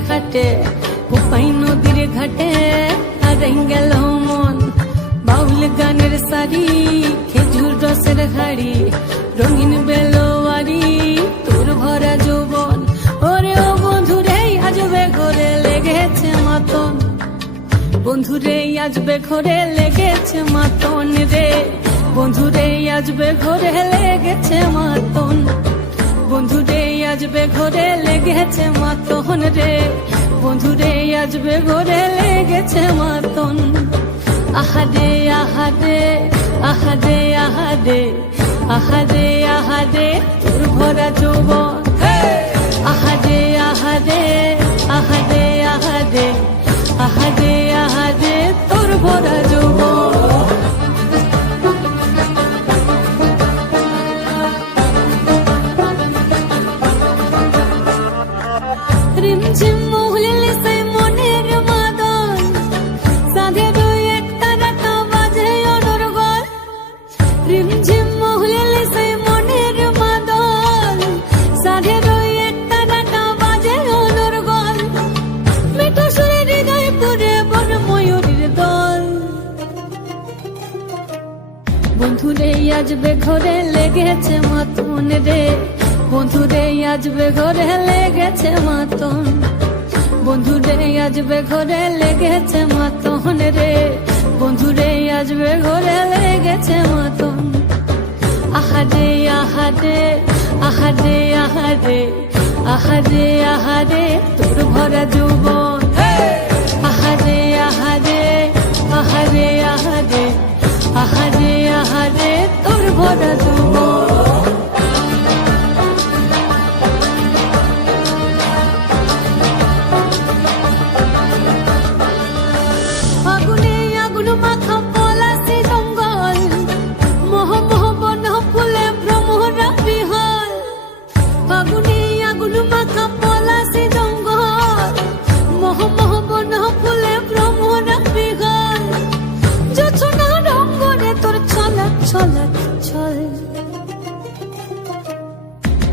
খাটে কোপাই নদীর ঘাটে হারাই গেল মন বাউল গানের সারি খেজুর রসের হাড়ি রঙিন বেলোয়ারি তোর ভরা যৌবন ওরে ও বন্ধুরে আজবে ঘরে লেগেছে মাতন বন্ধুরে আজবে ঘরে লেগেছে মাতন রে বন্ধুরে আজবে ঘরে লেগেছে মাতন বন্ধুরে আজবে ঘরে লেগেছে মাতন রে বন্ধুরে আজবে ঘরে লেগেছে মাতন আহারে আহারে আহারে আহারে আহারে আহারে তোর ভরা যৌবন আহারে আহারে আহারে আহারে আহারে আহারে তোর ভরা যৌবন রিমঝিম মহুলিলে সেই মনের মাদন সাধের এক তারাটা বাজে অনর্গল রিমঝিম মহুলিলে সেই মনের মাদন সাধের এক তারাটা বাজে অনর্গল মিঠো সুরে হৃদয় পুরে বন ময়ূরীর দল বন্ধুরে আজবে ঘরে লেগেছে মাতন রে বন্ধুরে আজবে ঘরে লেগেছে মাতন বন্ধুরে আজবে ঘরে লেগেছে মাতন রে বন্ধুরে আজবে ঘরে লেগেছে মাতন আহারে আহারে আহারে আহারে আহারে আহারে তোর ভরা যৌবন আহারে আহারে আহারে আহারে আহারে আহারে তোর ভরা যৌবন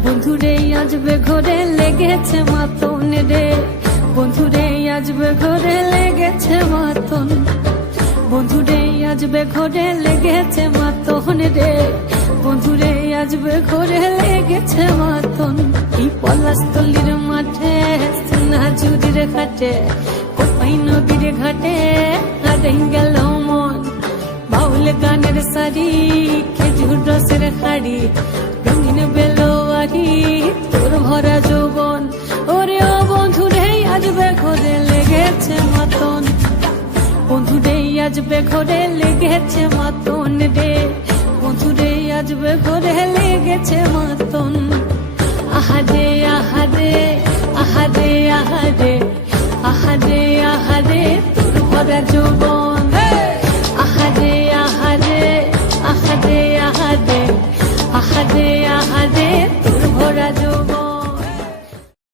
বন্ধুরে আজবে ঘরে লেগেছে মাতন রে বন্ধুরে আজবে ঘরে লেগেছে মাতন বন্ধুরে আজবে ঘরে লেগেছে মাতন রে বন্ধুরে আজবে ঘরে লেগেছে মাতন এই পলাশতলির মাঠে সোনাঝুরির ঘাটে কোপাই নদীর ঘাটে হারাই গেল মন বাউল গানের সারি খেজুর রসের হাড়ি রঙিন বেলোয়ারি তোর ভরা যৌবন ওরে ও বন্ধুরে আজবে ঘরে লেগেছে মাতন বন্ধুরে আজবে ঘরে লেগেছে মাতন রে বন্ধুরে আজবে ঘরে লেগেছে মাতন আহারে আহারে আহারে আহারে আহারে আহারে তোর ভরা